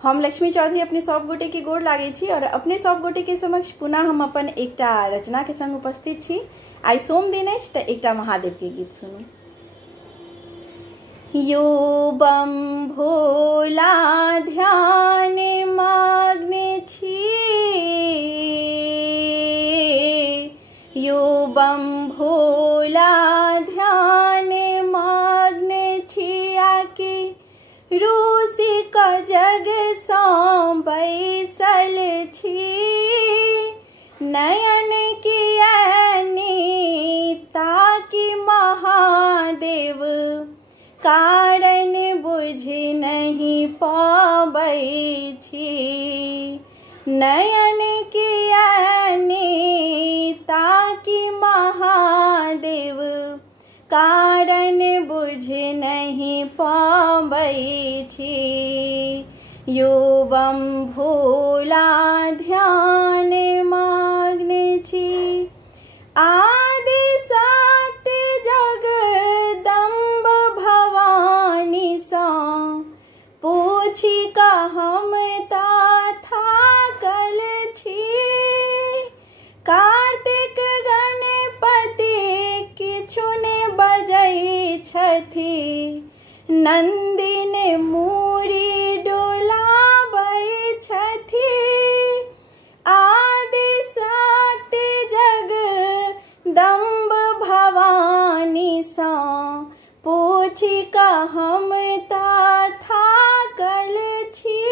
हम लक्ष्मी चौधरी अपने सब गोटे के गोड़ लागे छी और अपने सब गोटे के समक्ष पुनः हम अपन एकटा रचना के संग उपस्थित छी। आई सोम दिन अछि तऽ एकटा महादेव के गीत सुनू। यो बम भोला ध्यान मग्न छी, यो बम भोला ध्यान मग्न छी, आके रूसी का जग सौ बैसल छी। नयन कियानी ताकि महादेव, कारण बुझ नहीं पाबै छी। नयन कियानी ताकि महादेव, कारण बुझ नहीं पाबै छी। यो बम भोला ध्यान मग्न छी, आदि शक्ति जगदम्ब भवानी सा पूछी का हम थाकल छी। कार्तिक गणपति किछु ने बजै छथि, नंदिन मूरी डोलाबै छथि। आदि शक्ति जगदम्ब भवानी सा पूछी का हम थाकल छी।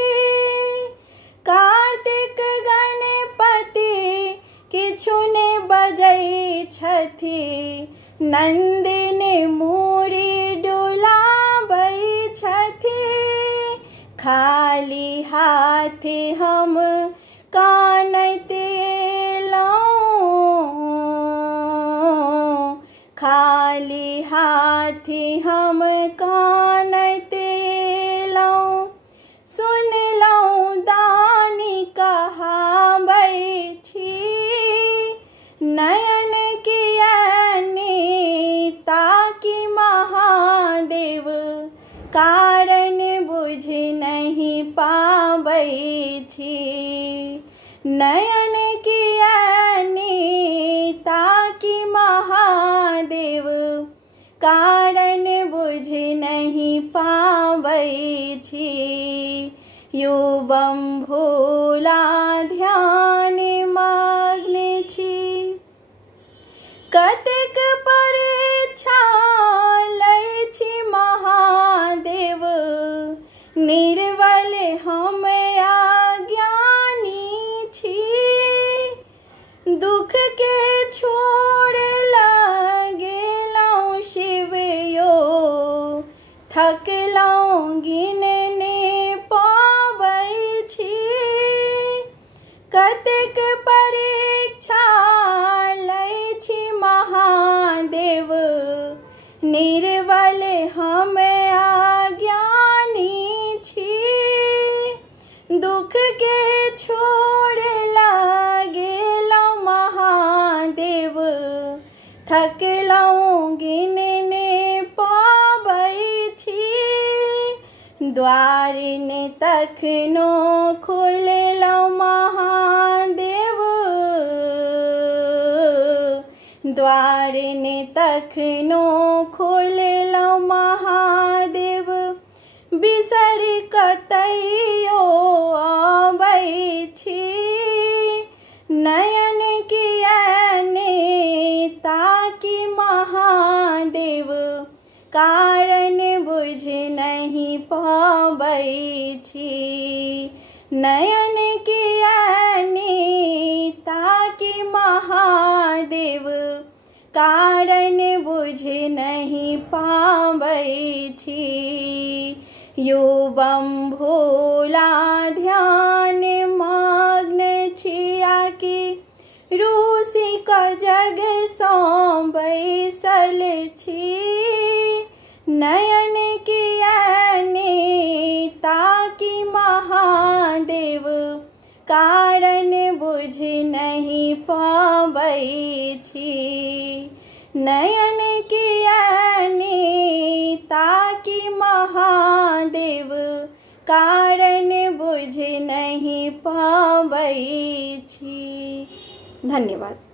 कार्तिक गणपति किछु ने बजै छथि, नंदिन मूरी डोलाबै छथि। खाली हाथ हम कानैत एलौं, खाली हाथ हम कानैत एलौं। सुनलौं दानी कहाबै छी, नयन कियानी ताकि महादेव, कारण बुझ नहीं पाबै छी। नयन कियानी ताकि महादेव, कारण बुझ नहीं पाबै छी। यो बम भोला ध्यान मग्न छी, कतेक परीक्षा लै छी महादेव, निर्बल हम अज्ञानी छी। दुख के छोड़ लगेलौं शिव यो, थकलौं गिनने पाबै छी। कतेक परीक्षा लै छी महादेव, निर्बल हम अज्ञानी छी। दुख के छोड़ लगेलौं महादेव, थकलौं गिनने पाबै छी। द्वार ने तखनो खोललौं महादेव, द्वार ने तखनो खोललौं महादेव। बिसर कतैयो आबै छी, नयन कियानी ताकि महादेव, कारण बुझ नहीं पाबै छी। नयन कियानी ताकि महादेव, कारण बुझ नहीं पाबै छी। यो बम भोला ध्यान मग्न छी, आके रूसी का जग सौ बैसल छी। नयन कियानी ताकि महादेव, कारण बुझ नहीं पाबै छी। नयन कियानी ताकि महादेव, कारण बुझ नहीं पाबै छी। धन्यवाद।